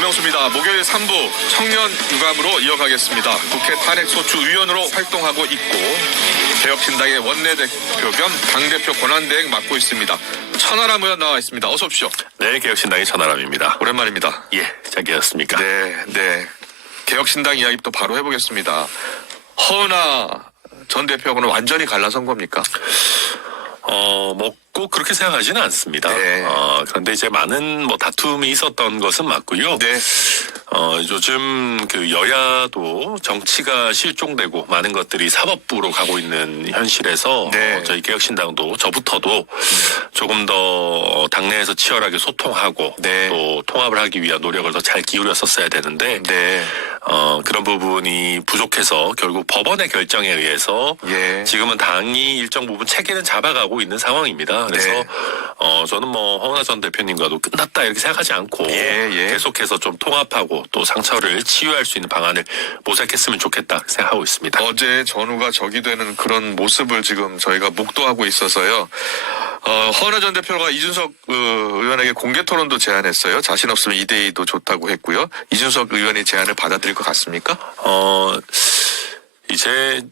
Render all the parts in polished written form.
김명수입니다. 목요일 3부 청년 유감으로 이어가겠습니다. 국회 탄핵소추위원으로 활동하고 있고 개혁신당의 원내대표 겸 당대표 권한대행 맡고 있습니다. 천하람 의원 나와 있습니다. 어서 오십시오. 네, 개혁신당의 천하람입니다. 오랜만입니다. 예, 잘 계셨습니까? 네. 개혁신당 이야기 또 바로 해보겠습니다. 허은하 전 대표하고는 완전히 갈라선 겁니까? 꼭 그렇게 생각하지는 않습니다. 네. 그런데 이제 많은 다툼이 있었던 것은 맞고요. 네. 요즘 그 여야도 정치가 실종되고 많은 것들이 사법부로 가고 있는 현실에서 네. 저희 개혁신당도 저부터도 조금 더 당내에서 치열하게 소통하고 네. 또 통합을 하기 위한 노력을 더 잘 기울였었어야 되는데 네. 그런 부분이 부족해서 결국 법원의 결정에 의해서 예. 지금은 당이 일정 부분 체계는 잡아가고 있는 상황입니다. 그래서 네. 저는 허은하 전 대표님과도 끝났다 이렇게 생각하지 않고 예. 계속해서 좀 통합하고 또 상처를 치유할 수 있는 방안을 모색했으면 좋겠다 생각하고 있습니다. 어제 전후가 적이 되는 그런 모습을 지금 저희가 목도하고 있어서요. 허은하 전 대표가 이준석 의원에게 공개 토론도 제안했어요. 자신 없으면 2대2도 좋다고 했고요. 이준석 의원이 제안을 받아들일 것 같습니까? 이제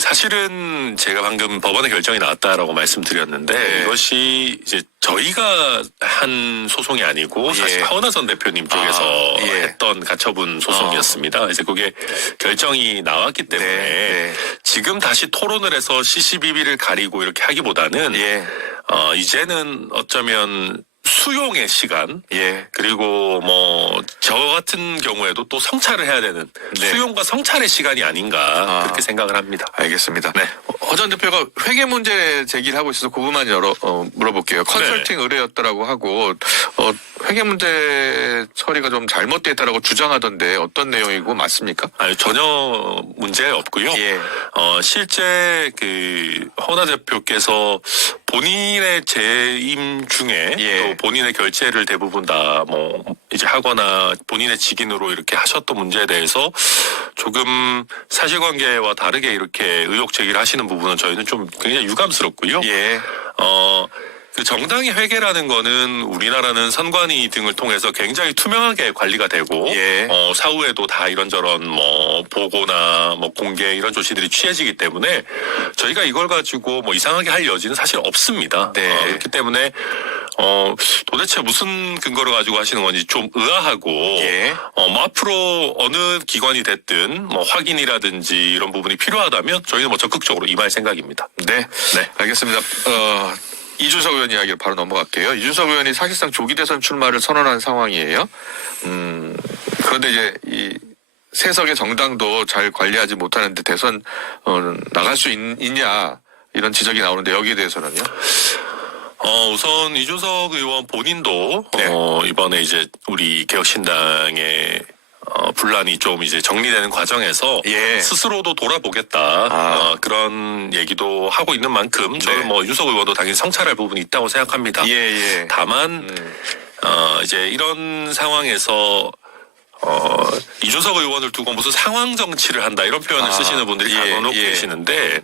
사실은 제가 방금 법원의 결정이 나왔다라고 말씀드렸는데 네. 이것이 이제 저희가 한 소송이 아니고 사실 예. 허은하 전 대표님 쪽에서 예. 했던 가처분 소송이었습니다. 이제 그게 결정이 나왔기 때문에 네. 지금 다시 토론을 해서 시시비비를 가리고 이렇게 하기보다는 예. 이제는 어쩌면 수용의 시간, 예. 그리고 저 같은 경우에도 또 성찰을 해야 되는 네. 수용과 성찰의 시간이 아닌가 그렇게 생각을 합니다. 알겠습니다. 네. 허 전 대표가 회계 문제 제기를 하고 있어서 그 부분만 물어볼게요. 컨설팅 의뢰였다라고 하고 회계 문제 처리가 좀 잘못됐다라고 주장하던데 어떤 내용이고 맞습니까? 아니, 전혀 문제 없고요. 예. 실제 허은하 대표께서 본인의 재임 중에 예. 또 본인의 결제를 대부분 다 이제 하거나 본인의 직인으로 이렇게 하셨던 문제에 대해서 조금 사실관계와 다르게 이렇게 의혹 제기를 하시는 부분은 저희는 좀 굉장히 유감스럽고요. 예. 그 정당의 회계라는 거는 우리나라는 선관위 등을 통해서 굉장히 투명하게 관리가 되고 예. 사후에도 다 이런저런 보고나 공개 이런 조치들이 취해지기 때문에 저희가 이걸 가지고 이상하게 할 여지는 사실 없습니다. 네. 그렇기 때문에 도대체 무슨 근거를 가지고 하시는 건지 좀 의아하고 예. 앞으로 어느 기관이 됐든 확인이라든지 이런 부분이 필요하다면 저희는 적극적으로 임할 생각입니다. 네. 알겠습니다. 이준석 의원 이야기를 바로 넘어갈게요. 이준석 의원이 사실상 조기 대선 출마를 선언한 상황이에요. 그런데 이제 이 세석의 정당도 잘 관리하지 못하는데 대선 나갈 수 있냐 이런 지적이 나오는데 여기에 대해서는요? 우선 이준석 의원 본인도 네. 이번에 이제 우리 개혁신당의 분란이 좀 이제 정리되는 과정에서 예. 스스로도 돌아보겠다 그런 얘기도 하고 있는 만큼 저는 이준석 의원도 당연히 성찰할 부분이 있다고 생각합니다. 예. 다만 이제 이런 상황에서 이준석 의원을 두고 무슨 상황 정치를 한다 이런 표현을 쓰시는 분들이 간혹 계시는데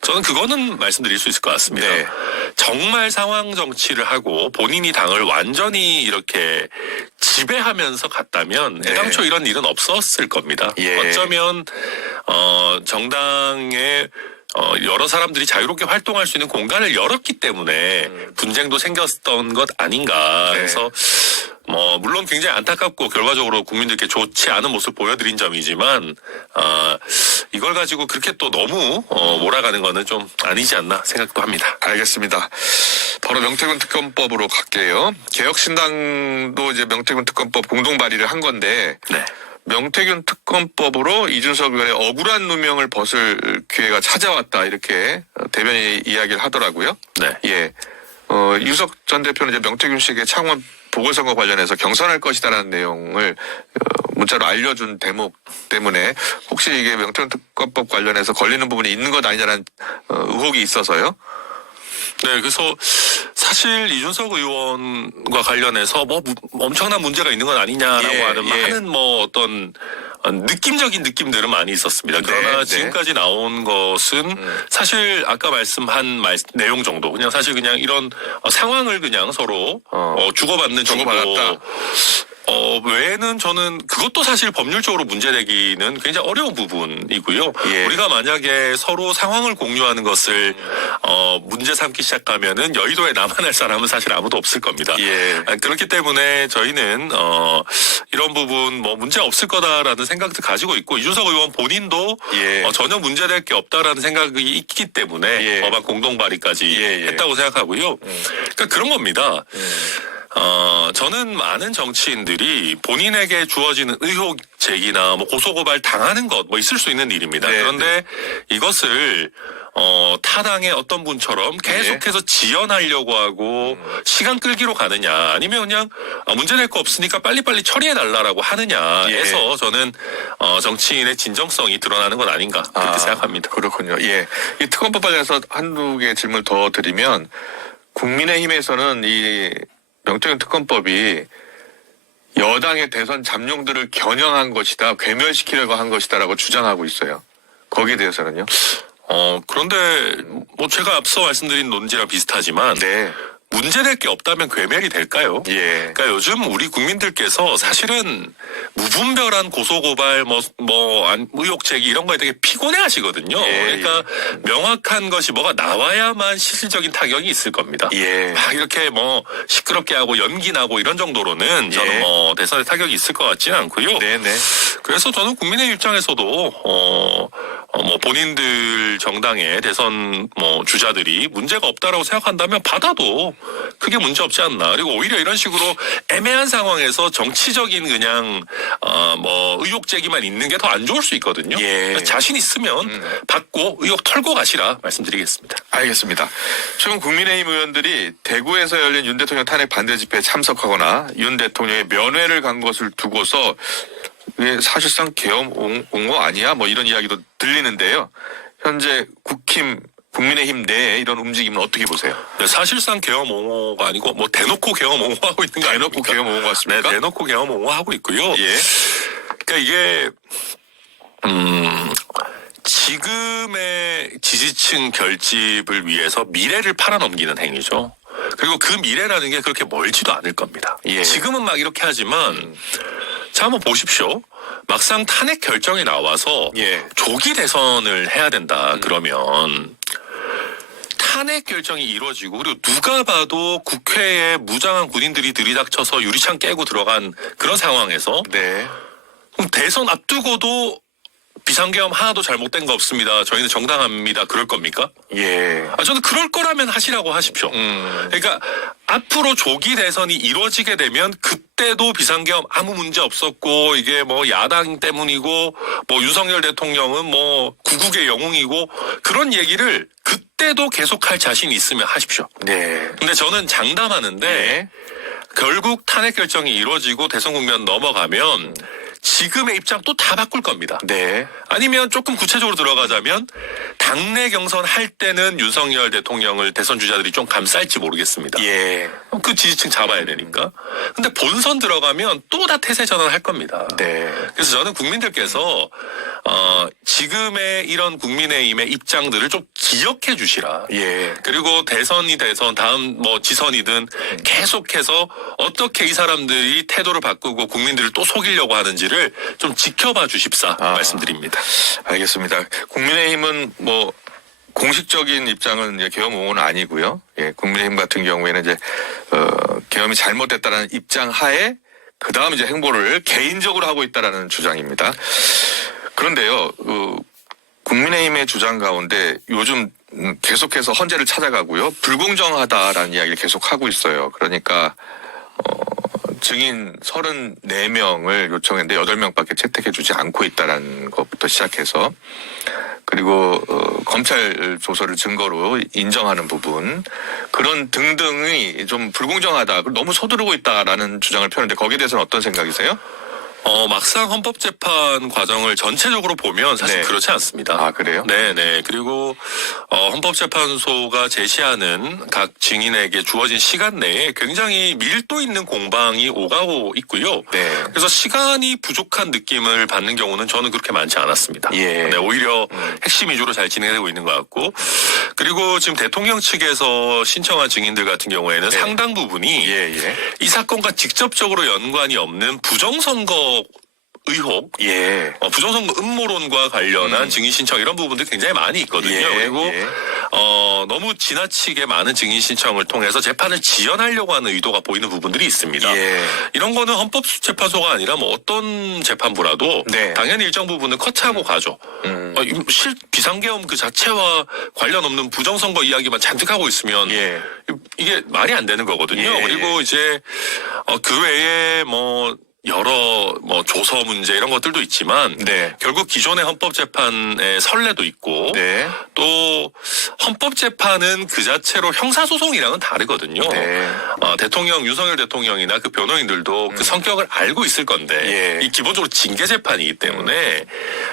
저는 그거는 말씀드릴 수 있을 것 같습니다. 네. 정말 상황 정치를 하고 본인이 당을 완전히 이렇게 지배하면서 갔다면 네. 애당초 이런 일은 없었을 겁니다. 예. 어쩌면 정당의 여러 사람들이 자유롭게 활동할 수 있는 공간을 열었기 때문에 분쟁도 생겼던 것 아닌가. 네. 그래서 물론 굉장히 안타깝고 결과적으로 국민들께 좋지 않은 모습 보여드린 점이지만 이걸 가지고 그렇게 또 너무 몰아가는 거는 좀 아니지 않나 생각도 합니다. 알겠습니다. 바로 명태균 특검법으로 갈게요. 개혁신당도 이제 명태균 특검법 공동 발의를 한 건데 네. 명태균 특검법으로 이준석 의원의 억울한 누명을 벗을 기회가 찾아왔다 이렇게 대변인이 이야기를 하더라고요. 네. 예. 유석 전 대표는 이제 명태균 씨에게 창원 보궐선거 관련해서 경선할 것이다라는 내용을 문자로 알려준 대목 때문에 혹시 이게 명태균 특검법 관련해서 걸리는 부분이 있는 것 아니냐는 의혹이 있어서요. 네, 그래서 사실 이준석 의원과 관련해서 엄청난 문제가 있는 건 아니냐라고 하는 많은 어떤 느낌적인 느낌들은 많이 있었습니다. 그러나 네. 지금까지 나온 것은 사실 아까 말씀한 내용 정도 그냥 사실 그냥 이런 상황을 그냥 서로 주고받는 정도. 주고받았다. 외에는 저는 그것도 사실 법률적으로 문제되기는 굉장히 어려운 부분이고요. 예. 우리가 만약에 서로 상황을 공유하는 것을 문제 삼기 시작하면은 여의도에 남아날 사람은 사실 아무도 없을 겁니다. 예. 그렇기 때문에 저희는 이런 부분 뭐 문제 없을 거다라는 생각도 가지고 있고 이준석 의원 본인도 예. 전혀 문제될 게 없다라는 생각이 있기 때문에 예. 법안 공동 발의까지 예. 했다고 생각하고요. 그러니까 그런 겁니다. 저는 많은 정치인들이 본인에게 주어지는 의혹 제기나 뭐 고소고발 당하는 것 뭐 있을 수 있는 일입니다. 네, 그런데 이것을 타당의 어떤 분처럼 계속해서 지연하려고 하고 시간 끌기로 가느냐 아니면 그냥 문제될 거 없으니까 빨리빨리 처리해달라고 하느냐 해서 저는 정치인의 진정성이 드러나는 것 아닌가 그렇게 생각합니다. 그렇군요. 예. 이 특검법 관련해서 한두 개 질문을 더 드리면 국민의힘에서는 이 명태균 특검법이 여당의 대선 잠룡들을 겨냥한 것이다, 괴멸시키려고 한 것이다라고 주장하고 있어요. 거기에 대해서는요? 그런데 뭐 제가 앞서 말씀드린 논지랑 비슷하지만 네. 문제될 게 없다면 괴멸이 될까요? 예. 그러니까 요즘 우리 국민들께서 사실은 무분별한 고소고발, 의혹 제기 이런 거에 되게 피곤해 하시거든요. 예. 그러니까 명확한 것이 뭐가 나와야만 실질적인 타격이 있을 겁니다. 예. 막 이렇게 뭐 시끄럽게 하고 연기 나고 이런 정도로는 저는 뭐 대선에 타격이 있을 것 같지는 않고요. 네네. 그래서 저는 국민의 입장에서도 뭐 본인들 정당의 대선 뭐 주자들이 문제가 없다라고 생각한다면 받아도 크게 문제 없지 않나. 그리고 오히려 이런 식으로 애매한 상황에서 정치적인 그냥 뭐 의혹 제기만 있는 게 더 안 좋을 수 있거든요. 예. 자신 있으면 받고 의혹 털고 가시라 말씀드리겠습니다. 알겠습니다. 최근 국민의힘 의원들이 대구에서 열린 윤 대통령 탄핵 반대 집회에 참석하거나 윤 대통령의 면회를 간 것을 두고서 이게 사실상 계엄 온 거 아니야? 뭐 이런 이야기도 들리는데요. 현재 국민의힘 내에 이런 움직임은 어떻게 보세요? 네, 사실상 계엄 옹호가 아니고 뭐 대놓고 계엄 옹호하고 있는 거 아닙니까? 대놓고 계엄 온 것 같습니까? 네, 대놓고 계엄 옹호하고 있고요. 예. 그러니까 이게 지금의 지지층 결집을 위해서 미래를 팔아넘기는 행위죠. 그리고 그 미래라는 게 그렇게 멀지도 않을 겁니다. 예. 지금은 막 이렇게 하지만 자 한번 보십시오. 막상 탄핵 결정이 나와서 예. 조기 대선을 해야 된다 그러면 탄핵 결정이 이루어지고 그리고 누가 봐도 국회에 무장한 군인들이 들이닥쳐서 유리창 깨고 들어간 그런 상황에서 네. 그럼 대선 앞두고도 비상계엄 하나도 잘못된 거 없습니다. 저희는 정당합니다. 그럴 겁니까? 예. 저는 그럴 거라면 하시라고 하십시오. 그러니까 앞으로 조기 대선이 이루어지게 되면 그때도 비상계엄 아무 문제 없었고 이게 뭐 야당 때문이고 뭐 윤석열 대통령은 뭐 구국의 영웅이고 그런 얘기를 그때도 계속할 자신 있으면 하십시오. 네. 근데 저는 장담하는데 네. 결국 탄핵 결정이 이루어지고 대선 국면 넘어가면 지금의 입장 또 다 바꿀 겁니다. 네. 아니면 조금 구체적으로 들어가자면 당내 경선 할 때는 윤석열 대통령을 대선 주자들이 좀 감쌀지 모르겠습니다. 예. 그 지지층 잡아야 되니까. 근데 본선 들어가면 또 다 태세 전환할 겁니다. 네. 그래서 저는 국민들께서 지금의 이런 국민의힘의 입장들을 좀 기억해 주시라. 예. 그리고 대선이 대선 다음 뭐 지선이든 계속해서 어떻게 이 사람들이 태도를 바꾸고 국민들을 또 속이려고 하는지를 좀 지켜봐 주십사 말씀드립니다. 알겠습니다. 국민의힘은 뭐 공식적인 입장은 이제 계엄 옹호는 아니고요. 예, 국민의힘 같은 경우에는 이제 계엄이 잘못됐다라는 입장 하에 그 다음 이제 행보를 개인적으로 하고 있다라는 주장입니다. 그런데요, 국민의힘의 주장 가운데 요즘 계속해서 헌재를 찾아가고요, 불공정하다라는 이야기를 계속 하고 있어요. 그러니까 증인 34명을 요청했는데 8명밖에 채택해주지 않고 있다라는 것부터 시작해서 그리고 검찰 조서를 증거로 인정하는 부분 그런 등등이 좀 불공정하다, 너무 서두르고 있다라는 주장을 펴는데 거기에 대해서는 어떤 생각이세요? 막상 헌법재판 과정을 전체적으로 보면 사실 네. 그렇지 않습니다. 아, 그래요? 네네. 그리고 헌법재판소가 제시하는 각 증인에게 주어진 시간 내에 굉장히 밀도 있는 공방이 오가고 있고요. 네. 그래서 시간이 부족한 느낌을 받는 경우는 저는 그렇게 많지 않았습니다. 예. 네, 오히려 핵심 위주로 잘 진행되고 있는 것 같고, 그리고 지금 대통령 측에서 신청한 증인들 같은 경우에는 네. 상당 부분이 예. 이 사건과 직접적으로 연관이 없는 부정선거 의혹, 예. 부정선거 음모론과 관련한 증인 신청 이런 부분들이 굉장히 많이 있거든요. 예, 그리고 예. 너무 지나치게 많은 증인 신청을 통해서 재판을 지연하려고 하는 의도가 보이는 부분들이 있습니다. 예. 이런 거는 헌법재판소가 아니라 뭐 어떤 재판부라도 네. 당연히 일정 부분은 커트하고 가죠. 비상계엄 그 자체와 관련 없는 부정선거 이야기만 잔뜩 하고 있으면 예. 이게 말이 안 되는 거거든요. 예, 그리고 이제 그 외에 뭐 여러 뭐 조서 문제 이런 것들도 있지만 네. 결국 기존의 헌법재판의 선례도 있고 네. 또 헌법재판은 그 자체로 형사소송이랑은 다르거든요. 네. 대통령 윤석열 대통령이나 그 변호인들도 그 성격을 알고 있을 건데 예. 이 기본적으로 징계재판이기 때문에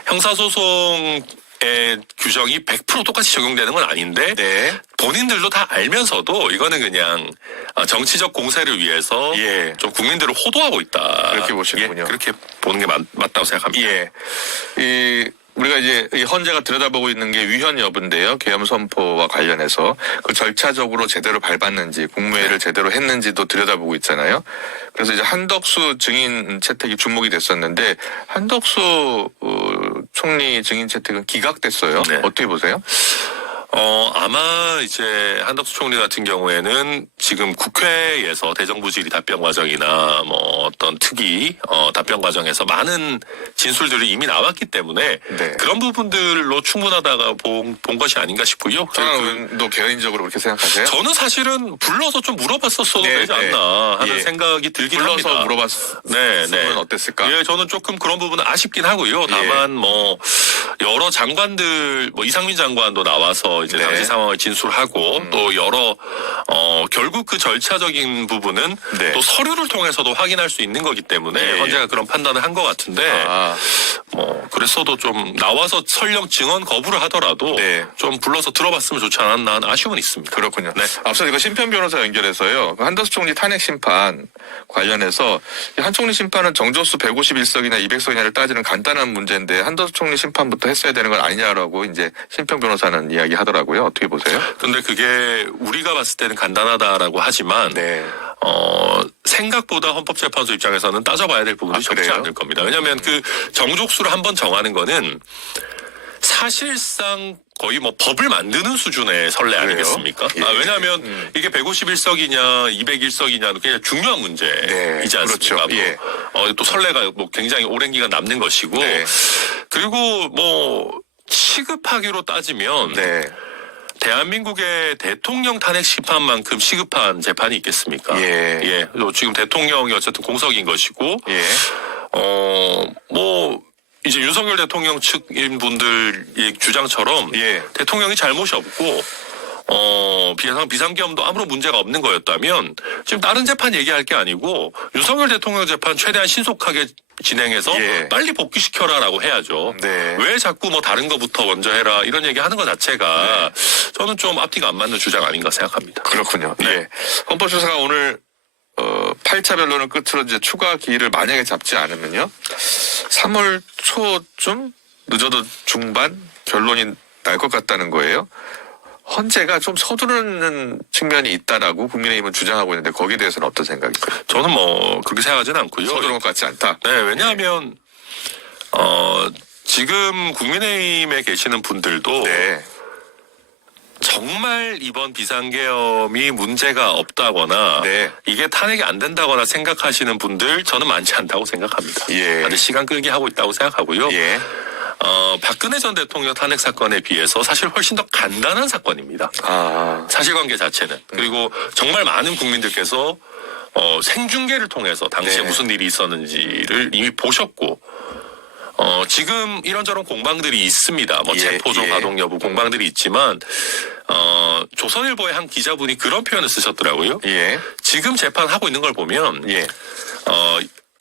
형사소송 의 규정이 100% 똑같이 적용되는 건 아닌데 네. 본인들도 다 알면서도 이거는 그냥 정치적 공세를 위해서 예. 좀 국민들을 호도하고 있다. 그렇게 보시는군요. 예, 그렇게 보는 게 맞다고 생각합니다. 예. 우리가 이제 이 헌재가 들여다보고 있는 게 위헌 여부인데요. 계엄 선포와 관련해서 그 절차적으로 제대로 밟았는지 국무회의를 제대로 했는지도 들여다보고 있잖아요. 그래서 이제 한덕수 증인 채택이 주목이 됐었는데 한덕수 총리 증인 채택은 기각됐어요. 네. 어떻게 보세요? 아마 이제 한덕수 총리 같은 경우에는 지금 국회에서 대정부 질의 답변 과정이나 뭐 어떤 특위 답변 과정에서 많은 진술들이 이미 나왔기 때문에 네. 그런 부분들로 충분하다가 본 것이 아닌가 싶고요. 저는 개인적으로 그렇게 생각하세요? 저는 사실은 불러서 좀 물어봤었어도 네, 되지 네. 않나 하는 예. 생각이 들긴 합니다. 불러서 물어봤으면 어땠을까? 예, 저는 조금 그런 부분은 아쉽긴 하고요. 다만 뭐 여러 장관들 뭐 이상민 장관도 나와서 이제 네. 당시 상황을 진술하고 또 여러 결국 그 절차적인 부분은 네. 또 서류를 통해서도 확인할 수 있는 거기 때문에 예. 헌재가 그런 판단을 한 것 같은데 뭐 그랬어도 좀 나와서 설령 증언 거부를 하더라도 네. 좀 불러서 들어봤으면 좋지 않았나 하는 아쉬움은 있습니다. 그렇군요. 네. 앞서 이거 심편 변호사 연결해서요. 그 한덕수 총리 탄핵 심판 관련해서 한 총리 심판은 정조수 151석이나 200석이냐를 따지는 간단한 문제인데 한덕수 총리 심판부터 했어야 되는 건 아니냐라고 이제 심편 변호사는 이야기하더라고요. 어떻게 보세요? 근데 그게 우리가 봤을 때는 간단하다라고 하지만 네. 생각보다 헌법재판소 입장에서는 따져봐야 될 부분이 적지 그래요? 않을 겁니다. 왜냐하면 그 정족수를 한번 정하는 거는 사실상 거의 뭐 법을 만드는 수준의 선례 그래요? 아니겠습니까? 예. 왜냐하면 이게 151석이냐 201석이냐는 그냥 중요한 문제이지 않습니까? 그렇죠. 예. 또 선례가 뭐 굉장히 오랜 기간 남는 것이고 네. 그리고 뭐 시급하기로 따지면 네. 대한민국의 대통령 탄핵 심판만큼 시급한 재판이 있겠습니까? 예. 지금 대통령이 어쨌든 공석인 것이고, 예. 뭐, 이제 윤석열 대통령 측인 분들의 주장처럼 예. 대통령이 잘못이 없고, 비상계엄도 아무런 문제가 없는 거였다면 지금 다른 재판 얘기할 게 아니고 윤석열 대통령 재판 최대한 신속하게 진행해서 예. 빨리 복귀시켜라라고 해야죠. 네. 왜 자꾸 뭐 다른 거부터 먼저 해라 이런 얘기 하는 것 자체가 저는 좀 앞뒤가 안 맞는 주장 아닌가 생각합니다. 그렇군요. 네. 예. 헌법조사가 오늘 8차 변론을 끝으로 이제 추가 기일을 만약에 잡지 않으면요. 3월 초쯤 늦어도 중반 결론이 날 것 같다는 거예요. 헌재가 좀 서두르는 측면이 있다라고 국민의힘은 주장하고 있는데 거기에 대해서는 어떤 생각이세요? 저는 뭐 그렇게 생각하지는 않고요. 서두른 것 같지 않다. 네, 왜냐하면 지금 국민의힘에 계시는 분들도 네. 정말 이번 비상계엄이 문제가 없다거나 네. 이게 탄핵이 안 된다거나 생각하시는 분들 저는 많지 않다고 생각합니다. 예. 다들 시간 끌기 하고 있다고 생각하고요. 예. 박근혜 전 대통령 탄핵 사건에 비해서 사실 훨씬 더 간단한 사건입니다. 사실관계 자체는. 그리고 정말 많은 국민들께서 생중계를 통해서 당시에 네. 무슨 일이 있었는지를 이미 보셨고 지금 이런저런 공방들이 있습니다. 뭐 예, 체포조 예. 가동 여부 공방들이 있지만 조선일보의 한 기자분이 그런 표현을 쓰셨더라고요. 예. 지금 재판하고 있는 걸 보면 예.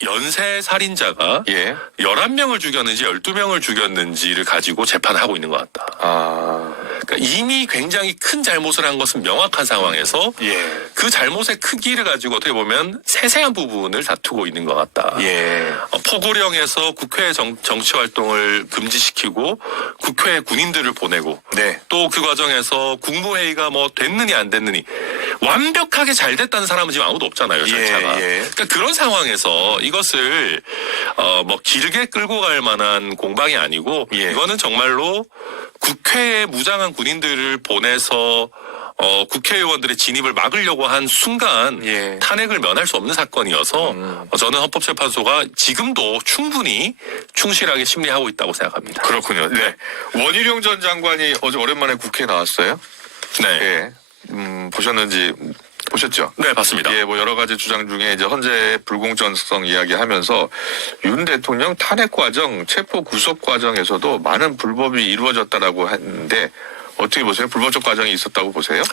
연쇄 살인자가 예. 11명을 죽였는지 12명을 죽였는지를 가지고 재판을 하고 있는 것 같다. 아. 그러니까 이미 굉장히 큰 잘못을 한 것은 명확한 상황에서 예. 그 잘못의 크기를 가지고 어떻게 보면 세세한 부분을 다투고 있는 것 같다. 예. 포고령에서 국회 정치 활동을 금지시키고 국회에 군인들을 보내고 네. 또 그 과정에서 국무회의가 뭐 됐느니 안 됐느니 완벽하게 잘 됐다는 사람은 지금 아무도 없잖아요. 절차가. 예. 그러니까 그런 상황에서 이것을 뭐 길게 끌고 갈 만한 공방이 아니고 예. 이거는 정말로 국회에 무장한 군인들을 보내서 국회의원들의 진입을 막으려고 한 순간 예. 탄핵을 면할 수 없는 사건이어서 저는 헌법재판소가 지금도 충분히 충실하게 심리하고 있다고 생각합니다. 그렇군요. 네. 원희룡 전 장관이 어제 오랜만에 국회에 나왔어요. 네. 예. 보셨죠? 네, 봤습니다. 예, 뭐 여러 가지 주장 중에 이제 헌재의 불공정성 이야기하면서 윤 대통령 탄핵 과정, 체포 구속 과정에서도 많은 불법이 이루어졌다라고 했는데 어떻게 보세요? 불법적 과정이 있었다고 보세요?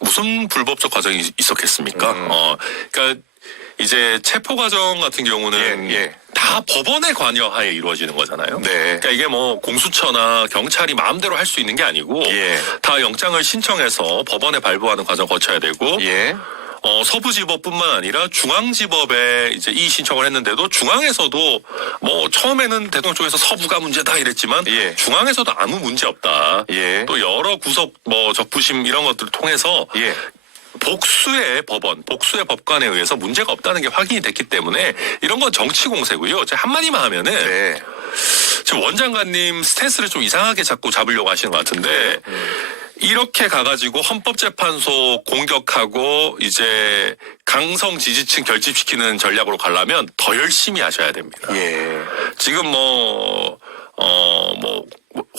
무슨 불법적 과정이 있었겠습니까? 그러니까 이제 체포 과정 같은 경우는 예. 다 법원의 관여하에 이루어지는 거잖아요. 네. 그러니까 이게 뭐 공수처나 경찰이 마음대로 할 수 있는 게 아니고 예. 다 영장을 신청해서 법원에 발부하는 과정 거쳐야 되고 예. 서부지법뿐만 아니라 중앙지법에 이제 이 신청을 했는데도 중앙에서도 뭐 처음에는 대통령 쪽에서 서부가 문제다 이랬지만 예. 중앙에서도 아무 문제 없다. 예. 또 여러 구속 뭐 적부심 이런 것들을 통해서 예. 복수의 법원, 복수의 법관에 의해서 문제가 없다는 게 확인이 됐기 때문에 이런 건 정치 공세고요. 제가 한마디만 하면은 네. 지금 원 장관님 스탠스를 좀 이상하게 자꾸 잡으려고 하시는 것 같은데 이렇게 가가지고 헌법재판소 공격하고 이제 강성 지지층 결집시키는 전략으로 가려면 더 열심히 하셔야 됩니다. 예. 지금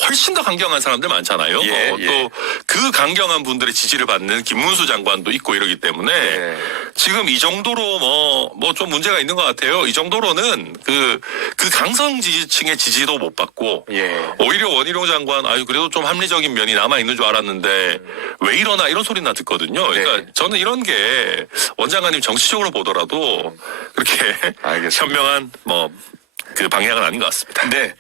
훨씬 더 강경한 사람들 많잖아요. 예, 또 그 강경한 분들의 지지를 받는 김문수 장관도 있고 이러기 때문에 예. 지금 이 정도로 뭐 좀 문제가 있는 것 같아요. 이 정도로는 그 강성 지지층의 지지도 못 받고 예. 오히려 원희룡 장관 그래도 좀 합리적인 면이 남아 있는 줄 알았는데 왜 이러나 이런 소리나 듣거든요. 그러니까 네. 저는 이런 게 원 장관님 정치적으로 보더라도 그렇게 알겠습니다. 현명한 그 방향은 아닌 것 같습니다. 네.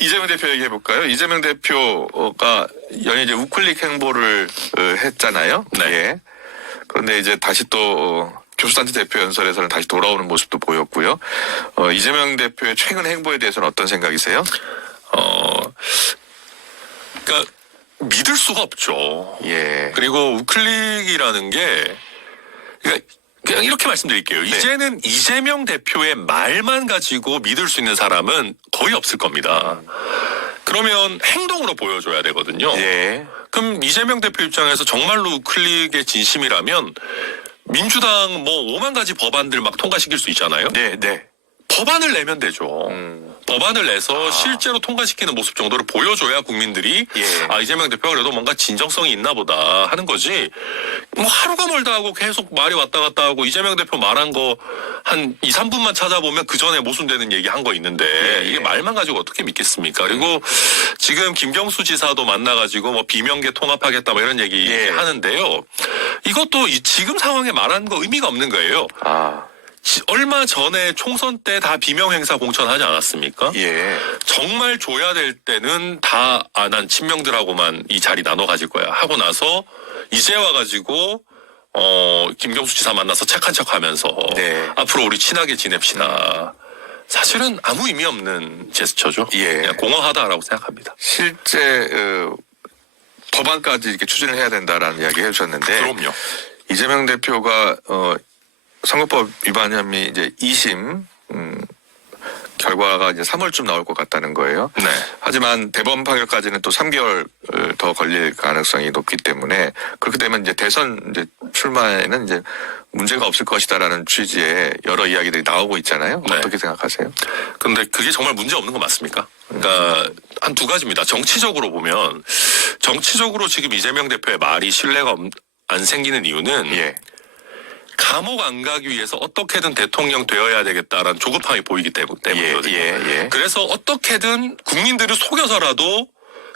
이재명 대표 얘기해 볼까요? 이재명 대표가 연일 이제 우클릭 행보를 했잖아요. 네. 예. 그런데 이제 다시 또 교수단체 대표 연설에서는 다시 돌아오는 모습도 보였고요. 이재명 대표의 최근 행보에 대해서는 어떤 생각이세요? 그러니까 믿을 수가 없죠. 예. 그리고 우클릭이라는 게 그냥 이렇게 말씀드릴게요. 네. 이제는 이재명 대표의 말만 가지고 믿을 수 있는 사람은 거의 없을 겁니다. 그러면 행동으로 보여줘야 되거든요. 예. 그럼 이재명 대표 입장에서 정말로 우클릭의 진심이라면 민주당 5만 가지 법안들 막 통과시킬 수 있잖아요. 네, 네. 법안을 내면 되죠. 법안을 내서 실제로 통과시키는 모습 정도를 보여줘야 국민들이 예. 이재명 대표가 그래도 뭔가 진정성이 있나 보다 하는 거지. 하루가 멀다 하고 계속 말이 왔다 갔다 하고 이재명 대표 말한 거 한 2, 3분만 찾아보면 그 전에 모순되는 얘기 한 거 있는데 예. 이게 말만 가지고 어떻게 믿겠습니까? 그리고 지금 김경수 지사도 만나가지고 비명계 통합하겠다 이런 얘기 예. 하는데요. 이것도 지금 상황에 말하는 거 의미가 없는 거예요. 얼마 전에 총선 때 다 비명 행사 공천하지 않았습니까? 예. 정말 줘야 될 때는 다 난 친명들하고만 이 자리 나눠 가질 거야 하고 나서 이제 와가지고 김경수 지사 만나서 착한 척하면서 네. 앞으로 우리 친하게 지냅시다. 사실은 아무 의미 없는 제스처죠. 예. 그냥 공허하다라고 생각합니다. 실제 법안까지 이렇게 추진을 해야 된다라는 이야기 해주셨는데 그럼요. 이재명 대표가 선거법 위반 혐의 이제 2심 결과가 이제 3월쯤 나올 것 같다는 거예요. 네. 하지만 대법원 판결까지는 또 3개월 더 걸릴 가능성이 높기 때문에 그렇게 되면 이제 대선 이제 출마에는 이제 문제가 없을 것이다라는 취지의 여러 이야기들이 나오고 있잖아요. 네. 어떻게 생각하세요? 근데 그게 정말 문제 없는 거 맞습니까? 그러니까 한 두 가지입니다. 정치적으로 보면 정치적으로 지금 이재명 대표의 말이 신뢰가 안 생기는 이유는 예. 감옥 안 가기 위해서 어떻게든 대통령 되어야 되겠다라는 조급함이 보이기 때문이거든요. 예. 그래서 어떻게든 국민들을 속여서라도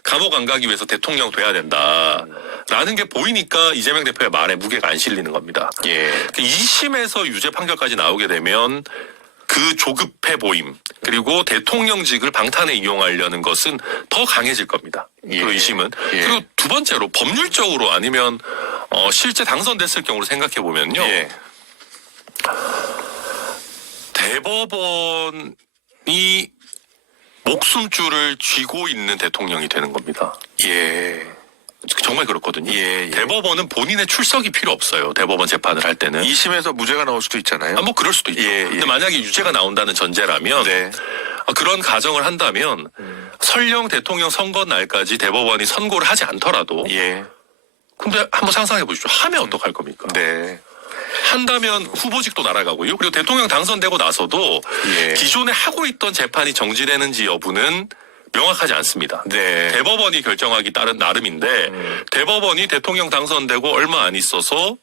감옥 안 가기 위해서 대통령 돼야 된다라는 게 보이니까 이재명 대표의 말에 무게가 안 실리는 겁니다. 예. 2심에서 유죄 판결까지 나오게 되면 그 조급해 보임 그리고 대통령직을 방탄에 이용하려는 것은 더 강해질 겁니다. 예. 그 2심은. 예. 그리고 두 번째로 법률적으로 아니면 실제 당선됐을 경우로 생각해 보면요. 예. 대법원이 목숨줄을 쥐고 있는 대통령이 되는 겁니다. 예. 정말 그렇거든요. 예, 예. 대법원은 본인의 출석이 필요 없어요. 대법원 재판을 할 때는. 2심에서 무죄가 나올 수도 있잖아요. 뭐 그럴 수도 있죠. 예, 예. 근데 만약에 유죄가 나온다는 전제라면 네. 그런 가정을 한다면 설령 대통령 선거 날까지 대법원이 선고를 하지 않더라도 예. 근데 한번 상상해 보십시오. 하면 어떡할 겁니까? 네. 한다면 후보직도 날아가고요. 그리고 대통령 당선되고 나서도 예. 기존에 하고 있던 재판이 정지되는지 여부는 명확하지 않습니다. 네. 대법원이 결정하기 따른 나름인데 대법원이 대통령 당선되고 얼마 안 있어서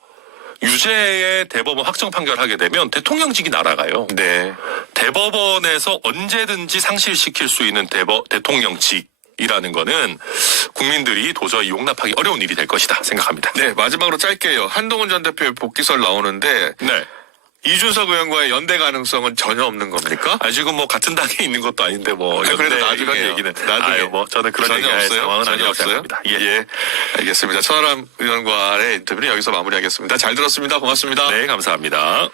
유죄의 대법원 확정 판결하게 되면 대통령직이 날아가요. 네. 대법원에서 언제든지 상실시킬 수 있는 대통령직이라는 거는 국민들이 도저히 용납하기 어려운 일이 될 것이다 생각합니다. 네, 마지막으로 짧게요. 한동훈 전 대표의 복귀설 나오는데 네. 이준석 의원과의 연대 가능성은 전혀 없는 겁니까? 지금 뭐 같은 당에 있는 것도 아닌데 뭐 그래도 연대 나중에 이런 얘기는 나중에 뭐 저는 그런 전혀 얘기할 없어요. 상황은 전혀 아니라고 없어요. 생각합니다. 예. 알겠습니다. 천하람 의원과의 인터뷰는 여기서 마무리하겠습니다. 잘 들었습니다. 고맙습니다. 네, 감사합니다.